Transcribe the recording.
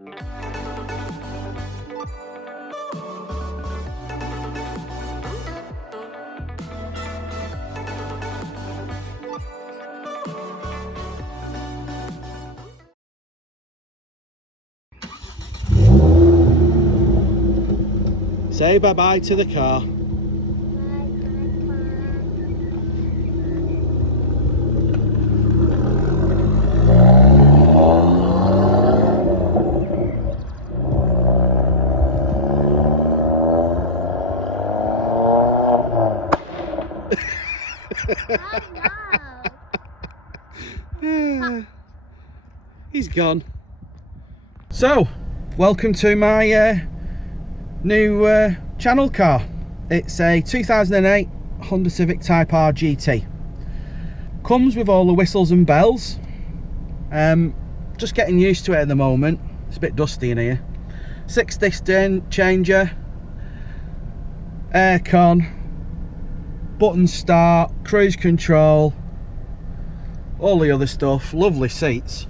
Say bye-bye to the car. He's gone. So, welcome to my new channel car. It's a 2008 Honda Civic Type R GT. Comes with all the whistles and bells. Just getting used to it at the moment. It's a bit dusty in here. 6-disc changer, aircon, button start, cruise control, all the other stuff. Lovely seats.